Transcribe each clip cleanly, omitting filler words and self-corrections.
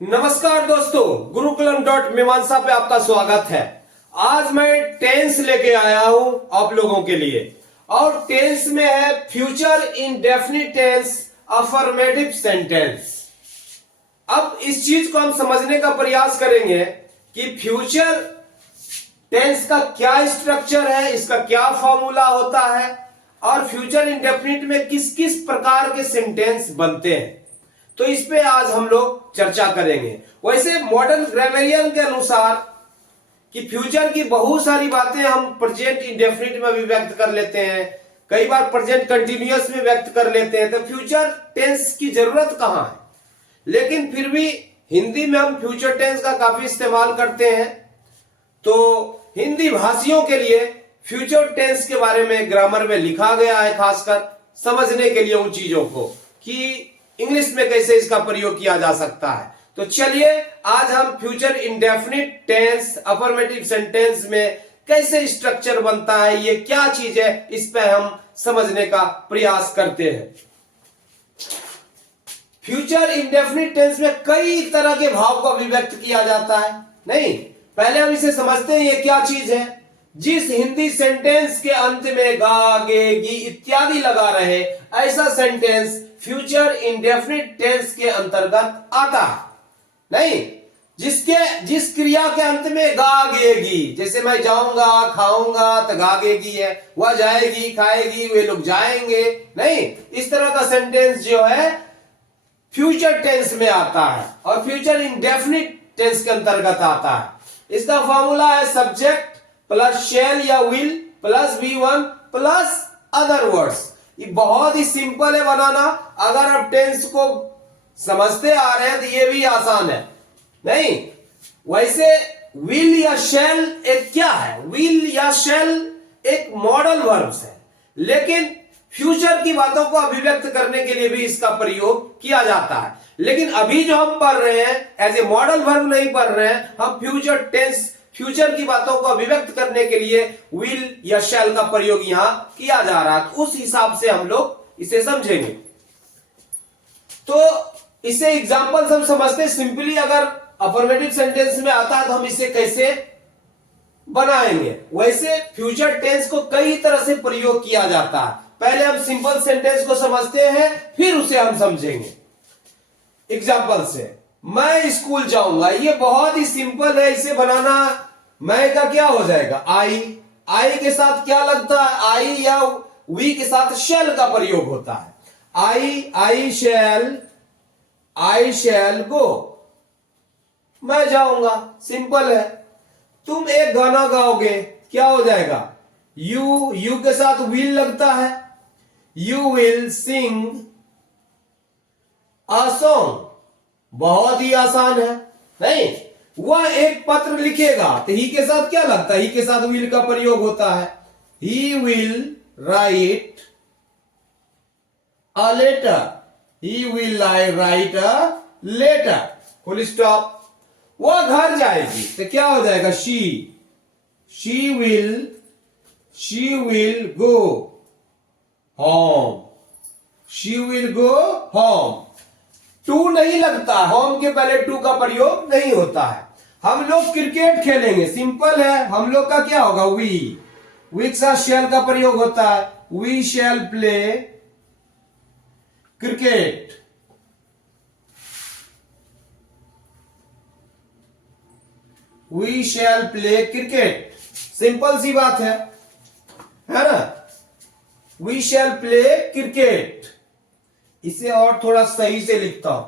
नमस्कार दोस्तों, गुरुकुलम.मीमांसा पे आपका स्वागत है। आज मैं टेंस लेके आया हूं आप लोगों के लिए और टेंस में है future indefinite tense, affirmative sentence. अब इस चीज को हम समझने का प्रयास करेंगे कि फ्यूचर टेंस का क्या स्ट्रक्चर है, इसका क्या फॉर्मूला होता है और फ्यूचर इंडेफिनिट में किस किस प्रकार के सेंटेंस बनते हैं। तो इस पे आज हम लोग चर्चा करेंगे। वैसे मॉडर्न ग्रामरियन के अनुसार कि फ्यूचर की बहुत सारी बातें हम प्रेजेंट इंडेफिनिट में भी व्यक्त कर लेते हैं, कई बार प्रेजेंट कंटिन्यूअस में व्यक्त कर लेते हैं, तो फ्यूचर टेंस की जरूरत कहां है। लेकिन फिर भी हिंदी में हम फ्यूचर टेंस का काफी इस्तेमाल करते हैं। तो हिंदी भाषियों के लिए फ्यूचर टेंस के बारे में ग्रामर में लिखा गया है, खासकर समझने के लिए उन चीजों को कि इंग्लिश में कैसे इसका प्रयोग किया जा सकता है। तो चलिए आज हम future indefinite tense, affirmative sentence में कैसे स्ट्रक्चर बनता है, ये क्या चीज है, इस पे हम समझने का प्रयास करते हैं। फ्यूचर इंडेफिनिट टेंस में कई तरह के भाव को अभिव्यक्त किया जाता है। नहीं, पहले हम इसे समझते हैं ये क्या चीज है। जिस हिंदी सेंटेंस के अंत में गा, गे, गी इत्यादि लगा रहे, ऐसा सेंटेंस फ्यूचर इंडेफिनिट टेंस के अंतर्गत आता है। नहीं, जिस क्रिया के अंत में गा, गे, गी, जैसे मैं जाऊंगा, खाऊंगा, तो गा, गे, गी है, वह जाएगी, खाएगी, वे लोग जाएंगे। नहीं, इस तरह का सेंटेंस जो है फ्यूचर टेंस में आता है और फ्यूचर इंडेफिनिट टेंस के अंतर्गत आता है। इसका फॉर्मूला है सब्जेक्ट प्लस शैल या will plus V1 plus other words. ये बहुत ही सिंपल है बनाना। अगर आप टेंस को समझते आ रहे हैं तो ये भी आसान है। नहीं, वैसे विल या शैल एक क्या है, विल या शैल एक मॉडल वर्ब्स है, लेकिन फ्यूचर की बातों को अभिव्यक्त करने के लिए भी इसका प्रयोग किया जाता है। लेकिन अभी जो हम पढ़ रहे हैं एज ए मॉडल वर्ब नहीं पढ़ रहे हैं, हम फ्यूचर टेंस, फ्यूचर की बातों को अभिव्यक्त करने के लिए विल या शैल का प्रयोग यहां किया जा रहा है। तो उस हिसाब से हम लोग इसे समझेंगे। तो इसे एग्जांपल्स हम समझते हैं। सिंपली अगर अफर्मेटिव सेंटेंस में आता है तो हम इसे कैसे बनाएंगे। वैसे फ्यूचर टेंस को कई तरह से प्रयोग किया जाता है। पहले हम सिंपल सेंटेंस को समझते हैं, फिर उसे हम समझेंगे एग्जांपल से। मैं स्कूल जाऊंगा, ये बहुत ही सिंपल है, इसे बनाना। मैं का क्या हो जाएगा, आई के साथ क्या लगता है, आई या वी के साथ शैल का प्रयोग होता है। आई शैल गो, मैं जाऊंगा, सिंपल है। तुम एक गाना गाओगे, क्या हो जाएगा, यू के साथ विल लगता है, you will sing a song. बहुत ही आसान है। नहीं, वह एक पत्र लिखेगा तो ही के साथ क्या लगता है, ही के साथ विल का प्रयोग होता है। He will write a letter, he will write a letter, full stop. वह घर जाएगी तो क्या हो जाएगा, she will go home, she will go home. To नहीं लगता, होम के पहले टू का प्रयोग नहीं होता है। हम लोग क्रिकेट खेलेंगे, सिंपल है, हम लोग का क्या होगा, वी के साथ शैल का प्रयोग होता है। We shall play cricket. We shall play cricket, simple सी बात है ना। We shall play cricket. इसे और थोड़ा सही से लिखता हूं।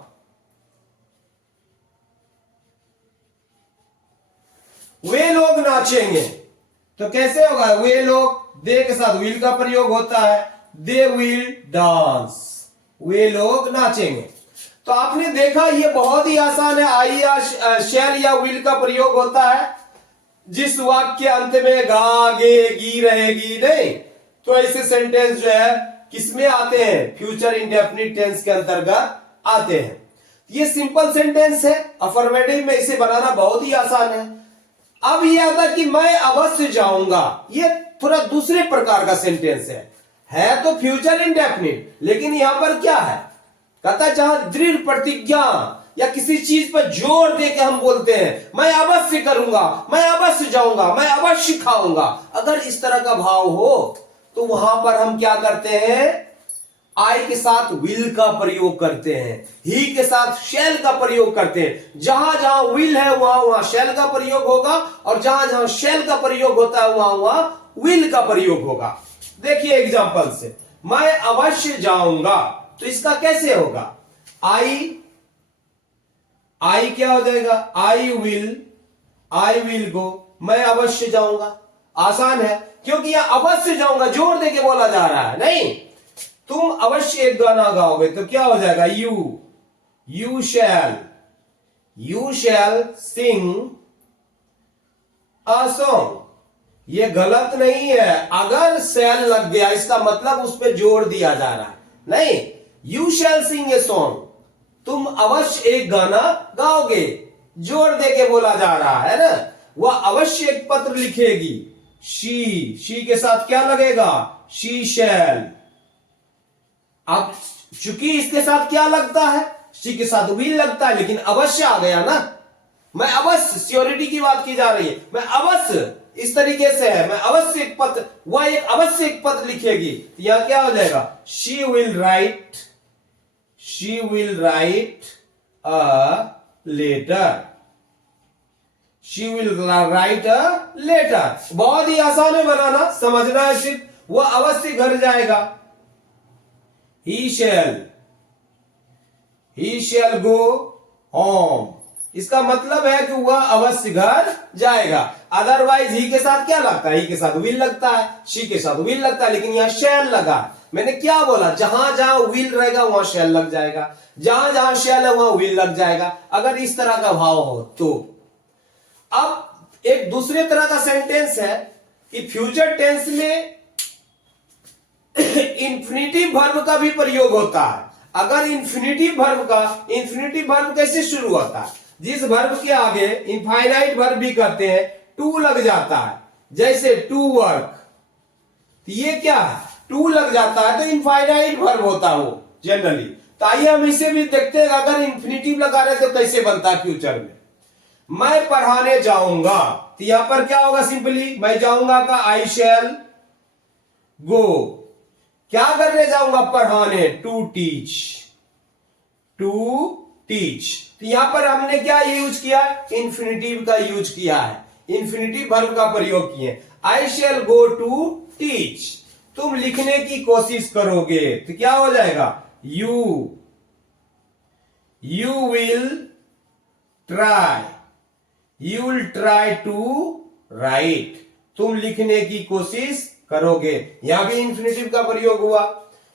वे लोग नाचेंगे तो कैसे होगा, वे लोग, दे के साथ विल का प्रयोग होता है, दे विल डांस, वे लोग नाचेंगे। तो आपने देखा ये बहुत ही आसान है। आई या शैल या विल का प्रयोग होता है जिस वाक्य के अंत में गा, गे, गी रहेगी। नहीं, तो ऐसे सेंटेंस जो है किसमें आते हैं, फ्यूचर इंडेफिनिट टेंस के अंतर्गत आते हैं। ये सिंपल सेंटेंस है, अफर्मेटिव में इसे बनाना बहुत ही आसान है। अब ये आता कि मैं अवश्य जाऊंगा, ये थोड़ा दूसरे प्रकार का सेंटेंस है तो फ्यूचर इंडेफिनिट, लेकिन यहां पर क्या है, कहता जहां दृढ़ प्रतिज्ञा या किसी चीज पर जोर दे के हम बोलते हैं, मैं अवश्य करूंगा, मैं अवश्य जाऊंगा, मैं अवश्य खाऊंगा, अगर इस तरह का भाव हो तो वहां पर हम क्या करते हैं, आई के साथ विल का प्रयोग करते हैं, ही के साथ शैल का प्रयोग करते हैं। जहां जहां विल है वहां वहां शैल का प्रयोग होगा, और जहां जहां शैल का प्रयोग होता है वहां वहां विल का प्रयोग होगा। देखिए एग्जांपल से, मैं अवश्य जाऊंगा, तो इसका कैसे होगा, आई क्या हो जाएगा, आई विल गो, मैं अवश्य जाऊंगा। आसान है, क्योंकि यहां अवश्य जाऊंगा जोर देके बोला जा रहा है। नहीं, तुम अवश्य एक गाना गाओगे तो क्या हो जाएगा, you shall Singh a song. ये गलत नहीं है, अगर शैल लग गया इसका मतलब उस पर जोर दिया जा रहा है। नहीं, you shall Singh a song, तुम अवश्य एक गाना गाओगे, जोर देके बोला जा रहा है ना। वह अवश्य एक पत्र लिखेगी, शी के साथ क्या लगेगा, शी शैल। अब चूंकि इसके साथ क्या लगता है, शी के साथ विल लगता है, लेकिन अवश्य आ गया ना, मैं अवश्य, श्योरिटी की बात की जा रही है, मैं अवश्य इस तरीके से है, मैं अवश्य एक पत्र, वह एक अवश्य एक पत्र लिखेगी, तो यहां क्या हो जाएगा, she will write a letter, she will write a letter. बहुत ही आसान है बनाना, समझना है सिर्फ, वह अवश्य घर जाएगा, he shall go home, इसका मतलब है कि वह अवश्य घर जाएगा। अदरवाइज ही के साथ क्या लगता है, ही के साथ विल लगता है, शी के साथ विल लगता है, लेकिन यहां शैल लगा। मैंने क्या बोला, जहां जहां विल रहेगा वहां शैल लग जाएगा, जहां जहां शैल है वहां विल लग जाएगा, अगर इस तरह का भाव हो तो। अब एक दूसरे तरह का सेंटेंस है कि फ्यूचर टेंस में इंफिनिटिव वर्ब का भी प्रयोग होता है। अगर इंफिनिटिव वर्ब कैसे शुरू होता है, जिस वर्ब के आगे इनफाइनाइट वर्ब भी कहते हैं, टू लग जाता है, जैसे टू वर्क, तो ये क्या है, टू लग जाता है तो इनफाइनाइट वर्ब होता है वो जनरली। तो आइए हम इसे भी देखते हैं, अगर इंफिनिटिव लगा रहे तो कैसे बनता है फ्यूचर में। मैं पढ़ाने जाऊंगा, तो यहां पर क्या होगा, सिंपली मैं जाऊंगा का आई शैल गो, क्या करने जाऊंगा, पढ़ाने, टू टीच। तो यहां पर हमने क्या यूज किया, इंफिनिटिव का यूज किया है, इंफिनिटिव वर्ब का प्रयोग किए, आई शैल गो टू टीच। तुम लिखने की कोशिश करोगे, तो क्या हो जाएगा, you will try to write, तुम लिखने की कोशिश करोगे, यहां भी इंफिनिटिव का प्रयोग हुआ।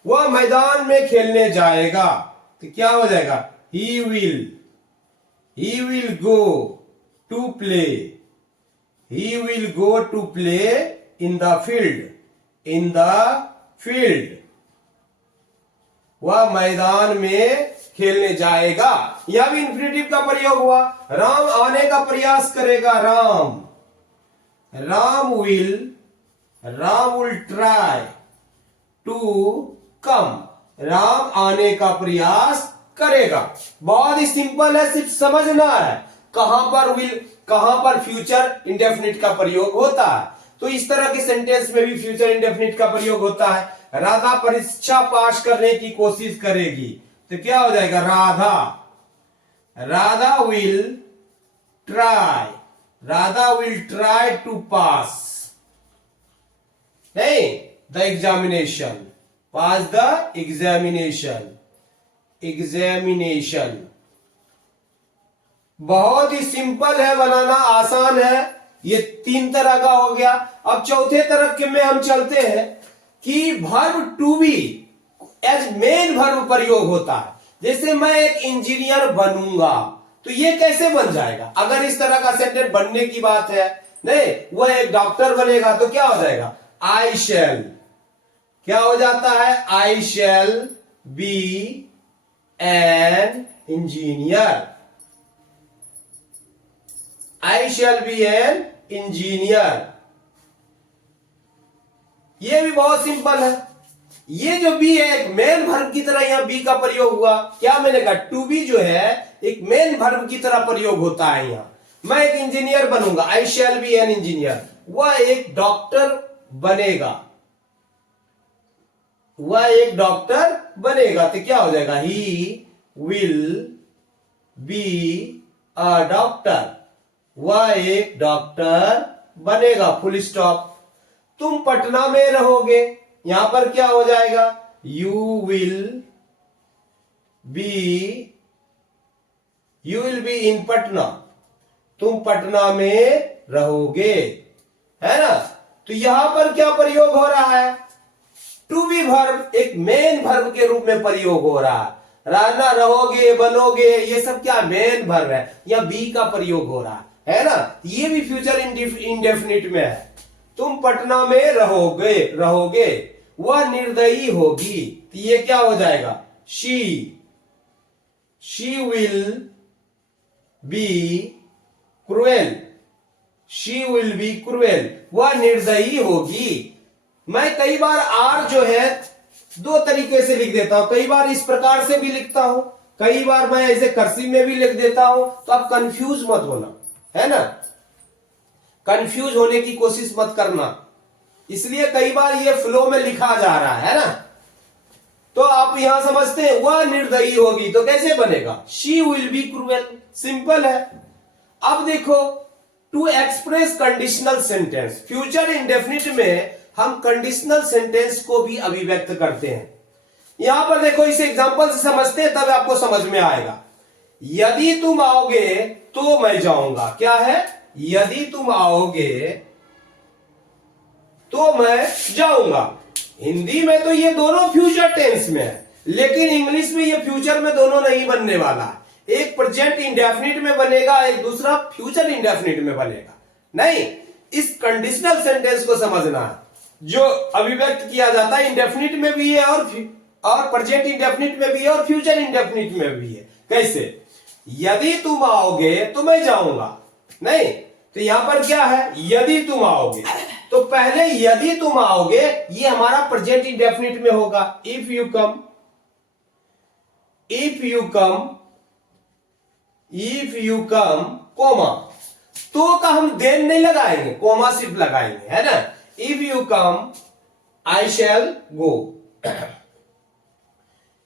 वह मैदान में खेलने जाएगा, तो क्या हो जाएगा, he will go to play, in the field, वह मैदान में खेलने जाएगा, यह भी इंफिनिटिव का प्रयोग हुआ। राम आने का प्रयास करेगा, Ram will try to come, Ram आने का प्रयास करेगा। बहुत ही सिंपल है, सिर्फ समझना है कहां पर फ्यूचर इंडेफिनिट का प्रयोग होता है। तो इस तरह के सेंटेंस में भी फ्यूचर इंडेफिनिट का प्रयोग होता है। राधा परीक्षा पास करने की कोशिश करेगी, तो क्या हो जाएगा, Radha will try to pass the examination, pass the examination. बहुत ही सिंपल है बनाना, आसान है। ये तीन तरह का हो गया। अब चौथे तरह के में हम चलते हैं कि verb to be as main verb प्रयोग होता है। जैसे मैं एक इंजीनियर बनूंगा, तो ये कैसे बन जाएगा, अगर इस तरह का सेंटेंस बनने की बात है। नहीं, वह एक डॉक्टर बनेगा तो क्या हो जाएगा, आई शैल, क्या हो जाता है, I shall be an engineer, I shall be an engineer. ये भी बहुत सिंपल है। ये जो बी है एक मेन वर्ब की तरह यहां बी का प्रयोग हुआ। क्या मैंने कहा, टू बी जो है एक मेन वर्ब की तरह प्रयोग होता है यहां। मैं एक इंजीनियर बनूंगा, आई शैल बी एन इंजीनियर। वह एक डॉक्टर बनेगा, वह एक डॉक्टर बनेगा, तो क्या हो जाएगा, he will be a doctor. वह एक डॉक्टर बनेगा, फुल स्टॉप। तुम पटना में रहोगे, यहां पर क्या हो जाएगा, you will be in Patna. तुम पटना में रहोगे, है ना। तो यहां पर क्या प्रयोग हो रहा है, टू बी वर्ब एक मेन वर्ब के रूप में प्रयोग हो रहा है। रहना, रहोगे, बनोगे, ये सब क्या मेन वर्ब है, या बी का प्रयोग हो रहा है ना। ये भी फ्यूचर इंडेफिनिट में है। तुम पटना में रहोगे, वह निर्दयी होगी, तो ये क्या हो जाएगा, she will be cruel. She will be cruel, वह निर्दयी होगी। मैं कई बार आर जो है दो तरीके से लिख देता हूं, कई बार इस प्रकार से भी लिखता हूं, कई बार मैं ऐसे कर्सिव में भी लिख देता हूं। तो आप कंफ्यूज मत होना, है ना, कंफ्यूज होने की कोशिश मत करना। इसलिए कई बार ये फ्लो में लिखा जा रहा है ना। तो आप यहां समझते हैं वह निर्दयी होगी, तो कैसे बनेगा, she will be cruel, simple है। अब देखो, to express conditional sentence, future indefinite में हम कंडीशनल सेंटेंस को भी अभिव्यक्त करते हैं। यहां पर देखो, इस एग्जांपल से समझते हैं तब आपको समझ में आएगा। यदि तुम आओगे तो मैं जाऊंगा, क्या है, यदि तुम आओगे तो मैं जाऊंगा। हिंदी में तो ये दोनों फ्यूचर टेंस में है, लेकिन इंग्लिश में ये फ्यूचर में दोनों नहीं बनने वाला। एक प्रेजेंट इंडेफिनिट में बनेगा, एक दूसरा फ्यूचर इंडेफिनिट में बनेगा। नहीं, इस कंडीशनल सेंटेंस को समझना है, जो अभिव्यक्त किया जाता है इंडेफिनिट में भी है और प्रेजेंट इंडेफिनिट में भी है और फ्यूचर इंडेफिनिट में भी है। कैसे, यदि तुम आओगे तो मैं जाऊंगा। नहीं, तो यहां पर क्या है, यदि तुम आओगे, तो पहले यदि तुम आओगे ये हमारा प्रेजेंट इंडेफिनिट में होगा। इफ यू कम, कोमा, तो का हम देन नहीं लगाएंगे, कोमा सिर्फ लगाएंगे, है ना। इफ यू कम आई शैल गो,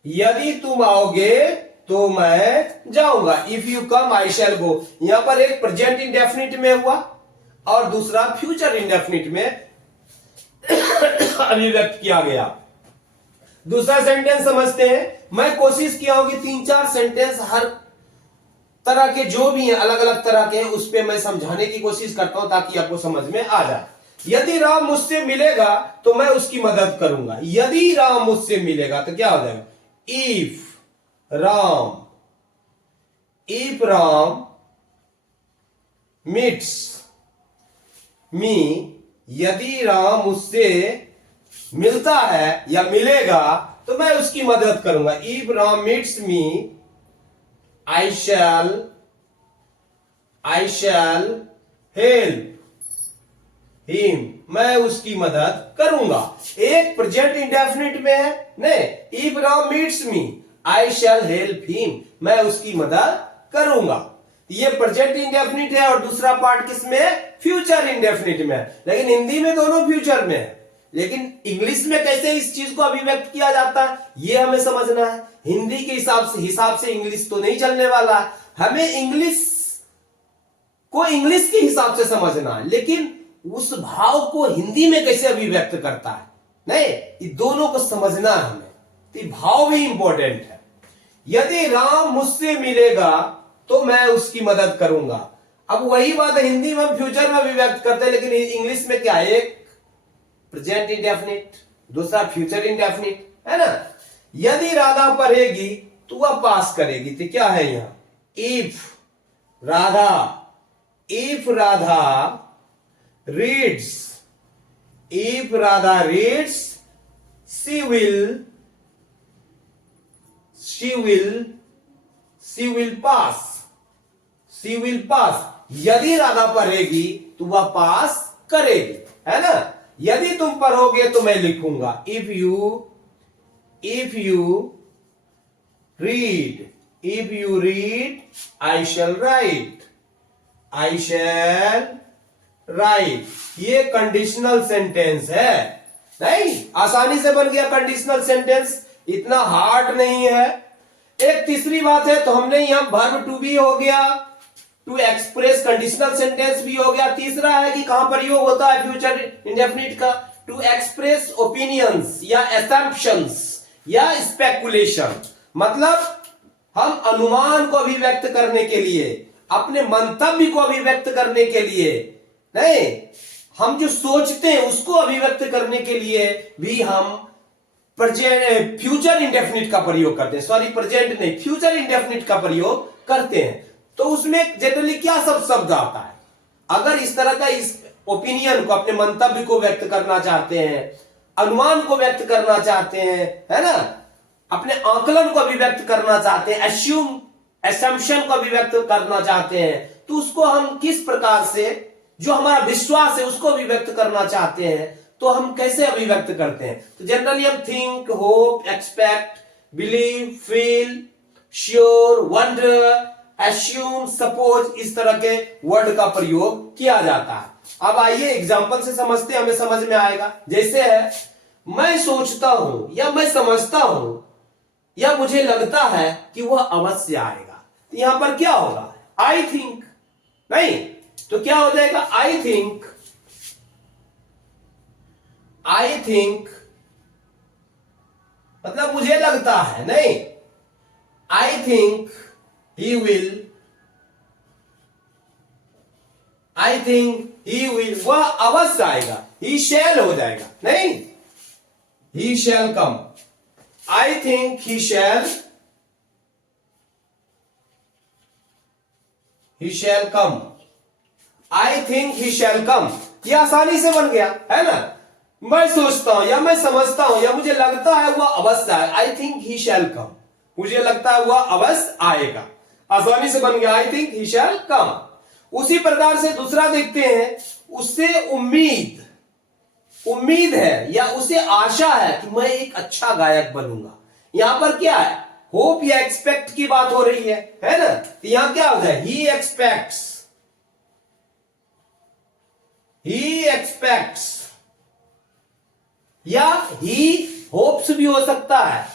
यदि तुम आओगे तो मैं जाऊंगा। इफ यू कम आई शैल गो, यहां पर एक प्रेजेंट इंडेफिनिट में हुआ और दूसरा फ्यूचर इंडेफिनिट में अभिव्यक्त किया गया। दूसरा सेंटेंस समझते हैं। मैं कोशिश किया हूं कि 3-4 सेंटेंस हर तरह के जो भी हैं, अलग अलग तरह के हैं, उस पे मैं समझाने की कोशिश करता हूं ताकि आपको समझ में आ जाए। यदि राम मुझसे मिलेगा तो मैं उसकी मदद करूंगा। यदि राम मुझसे मिलेगा तो क्या हो जाएगा, इफ राम मीट्स मी, यदि राम मुझसे मिलता है या मिलेगा तो मैं उसकी मदद करूंगा। If Ram meets me I shell help him, मैं उसकी मदद करूंगा। एक प्रेजेंट इंडेफिनिट में है, नहीं, if Ram meets me I shell help him, मैं उसकी मदद करूंगा। ये प्रेजेंट इंडेफिनिट है और दूसरा पार्ट किसमें, फ्यूचर इंडेफिनिट में है। लेकिन हिंदी में दोनों फ्यूचर में है, लेकिन इंग्लिश में कैसे इस चीज को अभिव्यक्त किया जाता है ये हमें समझना है। हिंदी के हिसाब से इंग्लिश तो नहीं चलने वाला, हमें इंग्लिश को इंग्लिश के हिसाब से समझना है, लेकिन उस भाव को हिंदी में कैसे अभिव्यक्त करता है, नहीं, ये दोनों को समझना है हमें। तो भाव भी इंपॉर्टेंट है। यदि राम मुझसे मिलेगा तो मैं उसकी मदद करूंगा। अब वही बात हिंदी में फ्यूचर में अभिव्यक्त करते हैं, लेकिन इंग्लिश में क्या है, एक प्रेजेंट इंडेफिनिट, दूसरा फ्यूचर इंडेफिनिट, है ना। यदि राधा पढ़ेगी तो वह पास करेगी, तो क्या है यहां, if Radha reads she will pass, यदि राधा पढ़ेगी तो वह पास करेगी, है ना। यदि तुम पढ़ोगे तो मैं लिखूंगा, if you if you read I shall write, I shall write. ये कंडीशनल सेंटेंस है, नहीं, आसानी से बन गया कंडीशनल सेंटेंस, इतना हार्ड नहीं है। एक तीसरी बात है, तो हमने यहां वर्ब टू बी हो गया, टू एक्सप्रेस कंडीशनल सेंटेंस भी हो गया। तीसरा है कि कहां प्रयोग होता है फ्यूचर इंडेफिनिट का, टू एक्सप्रेस ओपिनियंस या असम्पशंस या स्पेकुलेशन, मतलब हम अनुमान को अभिव्यक्त करने के लिए, अपने मंतव्य को अभिव्यक्त करने के लिए, नहीं, हम जो सोचते हैं उसको अभिव्यक्त करने के लिए भी हम फ्यूचर इंडेफिनिट का प्रयोग करते हैं, सॉरी प्रेजेंट नहीं, फ्यूचर इंडेफिनिट का प्रयोग करते हैं। तो उसमें जनरली क्या सब शब्द आता है, अगर इस तरह का इस ओपिनियन को, अपने मंतव्य को व्यक्त करना चाहते हैं, अनुमान को व्यक्त करना चाहते हैं, है ना, अपने आकलन को अभिव्यक्त करना चाहते हैं, असम्पशन को अभिव्यक्त करना चाहते हैं, तो उसको हम किस प्रकार से, जो हमारा विश्वास है उसको अभिव्यक्त करना चाहते हैं, तो हम कैसे अभिव्यक्त करते हैं? तो जनरली हम think, hope, expect, believe, feel, sure, wonder, assume, suppose, इस तरह के वर्ड का प्रयोग किया जाता है। अब आइए एग्जांपल से समझते हैं, हमें समझ में आएगा। जैसे है, मैं सोचता हूं या मैं समझता हूं या मुझे लगता है कि वह अवश्य आएगा, तो यहां पर क्या होगा, आई थिंक, नहीं, तो क्या हो जाएगा, आई थिंक मतलब मुझे लगता है, नहीं, आई थिंक ही विल, वह अवश्य आएगा, ही शैल हो जाएगा, नहीं, ही shall come, I think he shall come, I think he shall कम। ये आसानी से बन गया, है ना, मैं सोचता हूं या मैं समझता हूं या मुझे लगता है वह अवश्य आए, आई थिंक ही शैल कम, मुझे लगता है वह अवश्य आएगा, आसानी से बन गया, आई थिंक ही शैल कम। उसी प्रकार से दूसरा देखते हैं, उससे उम्मीद है या उसे आशा है कि मैं एक अच्छा गायक बनूंगा। यहां पर क्या है, होप या एक्सपेक्ट की बात हो रही है ना, तो यहां क्या हो जाए, ही एक्सपेक्ट्स या ही होप्स भी हो सकता है,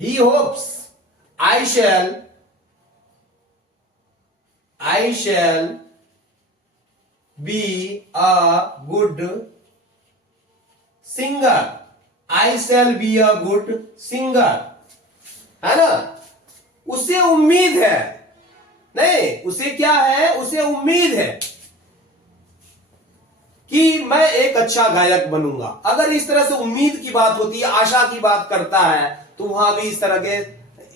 he hopes, I shall be a good singer, I shall be a good singer, है ना, उसे उम्मीद है, नहीं, उसे क्या है, उसे उम्मीद है कि मैं एक अच्छा गायक बनूंगा। अगर इस तरह से उम्मीद की बात होती है, आशा की बात करता है, तो वहां भी इस तरह के,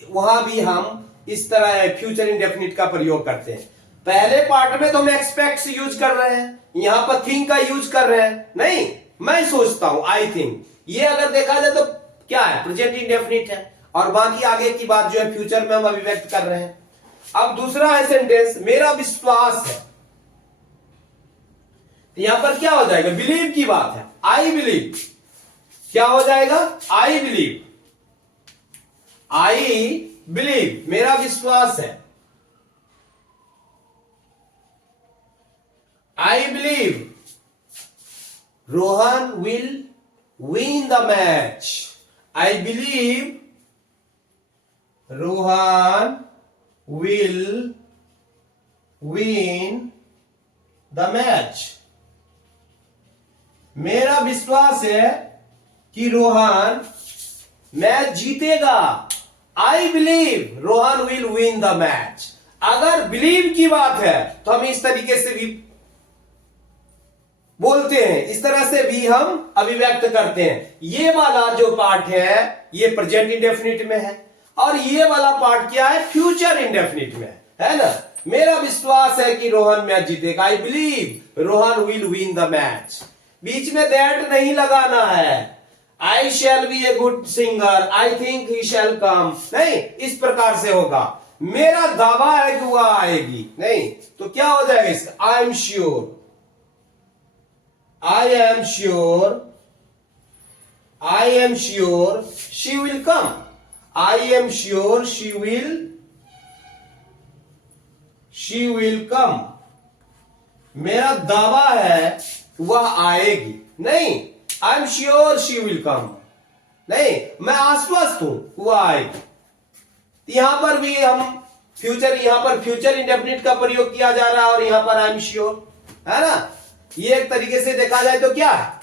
वहां भी हम इस तरह फ्यूचर इंडेफिनिट का प्रयोग करते हैं। पहले पार्ट में तो हम एक्सपेक्ट यूज कर रहे हैं, यहां पर थिंक का यूज कर रहे हैं, नहीं, मैं सोचता हूं, आई थिंक, ये अगर देखा जाए तो क्या है, प्रेजेंट इंडेफिनिट है, और बाकी आगे की बात जो है फ्यूचर में हम अभिव्यक्त कर रहे हैं। अब दूसरा है सेंटेंस, मेरा विश्वास है, यहां पर क्या हो जाएगा, बिलीव की बात है, आई बिलीव, क्या हो जाएगा, आई बिलीव, मेरा विश्वास है, आई believe Rohan will win the match, I believe Rohan will win the match, मेरा विश्वास है कि रोहन मैच जीतेगा, I believe Rohan will win the match. अगर बिलीव की बात है तो हम इस तरीके से भी बोलते हैं, इस तरह से भी हम अभिव्यक्त करते हैं। ये वाला जो पार्ट है ये प्रेजेंट इंडेफिनिट में है, और ये वाला पार्ट क्या है, फ्यूचर इंडेफिनिट में है ना। मेरा विश्वास है कि रोहन मैच जीतेगा, I believe Rohan will win the match. बीच में दैट नहीं लगाना है, I shall be a good singer, I think he shall come, नहीं, इस प्रकार से होगा, मेरा दावा है कि वह आएगी, नहीं, तो क्या हो जाएगा इसका, I am sure I am sure she will come. I am sure she will come. मेरा दावा है वह आएगी. नहीं, I am sure she will come. नहीं, मैं आश्वस्त हूं वह आएगी. यहां पर भी हम यहां पर फ्यूचर इंडेफिनिट का प्रयोग किया जा रहा है और यहां पर आई एम श्योर, है ना. ये एक तरीके से देखा जाए तो क्या है,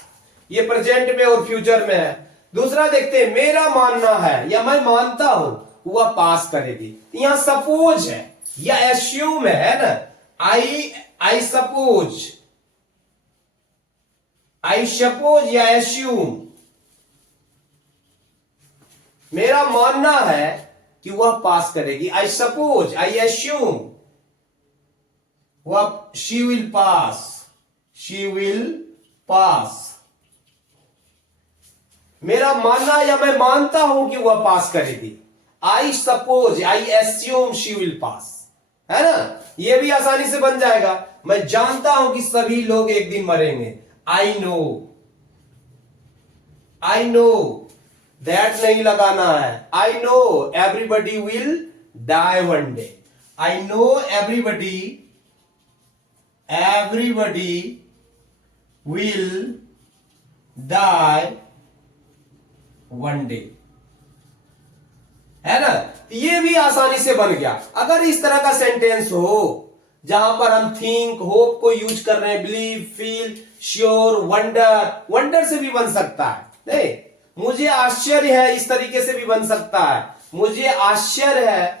ये प्रेजेंट में और फ्यूचर में है. दूसरा देखते हैं, मेरा मानना है या मैं मानता हूं वह पास करेगी. यहां सपोज है या एस्यूम है ना. आई सपोज या एस्यूम. मेरा मानना है कि वह पास करेगी. आई सपोज, आई एस्यूम वह शी विल पास. मेरा मानना या मैं मानता हूं कि वह पास करेगी. I suppose, I assume she will pass, है ना. यह भी आसानी से बन जाएगा. मैं जानता हूं कि सभी लोग एक दिन मरेंगे. आई नो दैट नहीं लगाना है. I know everybody will die one day. I know everybody will die one day, है ना. ये भी आसानी से बन गया. अगर इस तरह का सेंटेंस हो जहां पर हम थिंक, होप को यूज कर रहे हैं, बिलीव, फील, श्योर, वंडर से भी बन सकता है. नहीं, मुझे आश्चर्य है, इस तरीके से भी बन सकता है. मुझे आश्चर्य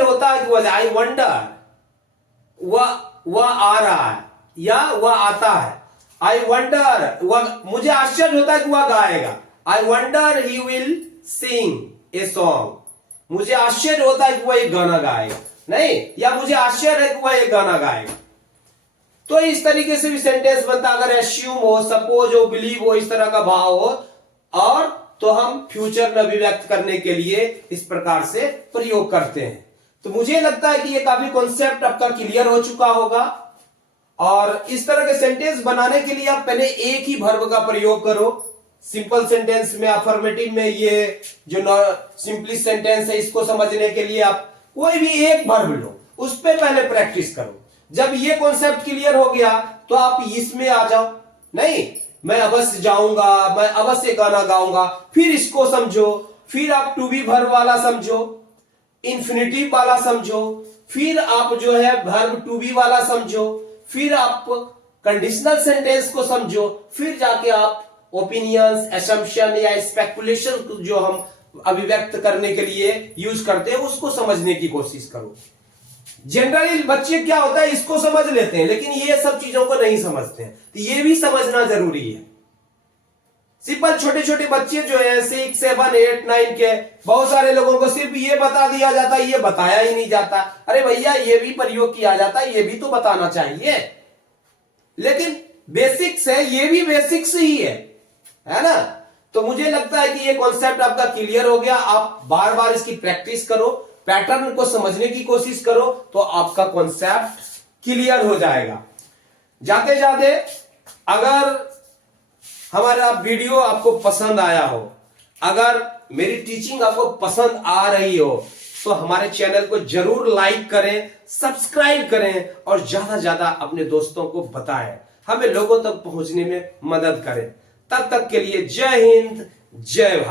होता है कि वह, आई वंडर वह आ रहा है या वह आता है. आई वंडर, मुझे आश्चर्य होता है कि वह गाएगा. I wonder he will sing a song. मुझे आश्चर्य होता है कि वह एक गाना गाएगा. नहीं, या मुझे आश्चर्य है कि वह एक गाना गाएगा. तो इस तरीके से भी सेंटेंस बनता. अगर एस्यूम हो, सपोज हो, बिलीव हो, इस तरह का भाव हो, और तो हम फ्यूचर में अभिव्यक्त करने के लिए इस प्रकार से प्रयोग करते हैं. तो मुझे लगता है कि ये काफी कॉन्सेप्ट आपका क्लियर हो चुका होगा. और इस तरह के सेंटेंस बनाने के लिए आप पहले एक ही वर्ब का प्रयोग करो. सिंपल सेंटेंस में, अफर्मेटिव में, ये जो सिंपली सेंटेंस है, इसको समझने के लिए आप कोई भी एक वर्ब लो, उस पर पहले प्रैक्टिस करो. जब ये कॉन्सेप्ट क्लियर हो गया तो आप इसमें आ जाओ. नहीं, मैं अवश्य जाऊंगा, मैं अवश्य गाना गाऊंगा, फिर इसको समझो. फिर आप टू बी वर्ब वाला समझो, इंफिनिटिव वाला समझो, फिर आप जो है वर्ब टू बी वाला समझो, फिर आप कंडीशनल सेंटेंस को समझो, फिर जाके आप ओपिनियंस, असम्पशन या स्पेकुलेशन जो हम अभिव्यक्त करने के लिए यूज करते हैं उसको समझने की कोशिश करो. जनरली बच्चे क्या होता है, इसको समझ लेते हैं लेकिन ये सब चीजों को नहीं समझते हैं. तो ये भी समझना जरूरी है. सिंपल छोटे छोटे बच्चे जो है 6, 7, 8, 9 के, बहुत सारे लोगों को सिर्फ ये बता दिया जाता है, ये बताया ही नहीं जाता. अरे भैया, ये भी प्रयोग किया जाता है, ये भी तो बताना चाहिए. लेकिन बेसिक्स है, ये भी बेसिक्स ही है ना. तो मुझे लगता है कि ये कॉन्सेप्ट आपका क्लियर हो गया. आप बार बार इसकी प्रैक्टिस करो, पैटर्न को समझने की कोशिश करो, तो आपका कॉन्सेप्ट क्लियर हो जाएगा. जाते जाते अगर हमारा वीडियो आपको पसंद आया हो, अगर मेरी टीचिंग आपको पसंद आ रही हो, तो हमारे चैनल को जरूर लाइक करें, सब्सक्राइब करें और ज्यादा ज्यादा अपने दोस्तों को बताएं. हमें लोगों तक पहुंचने में मदद करें. तब तक के लिए जय हिंद, जय भारत.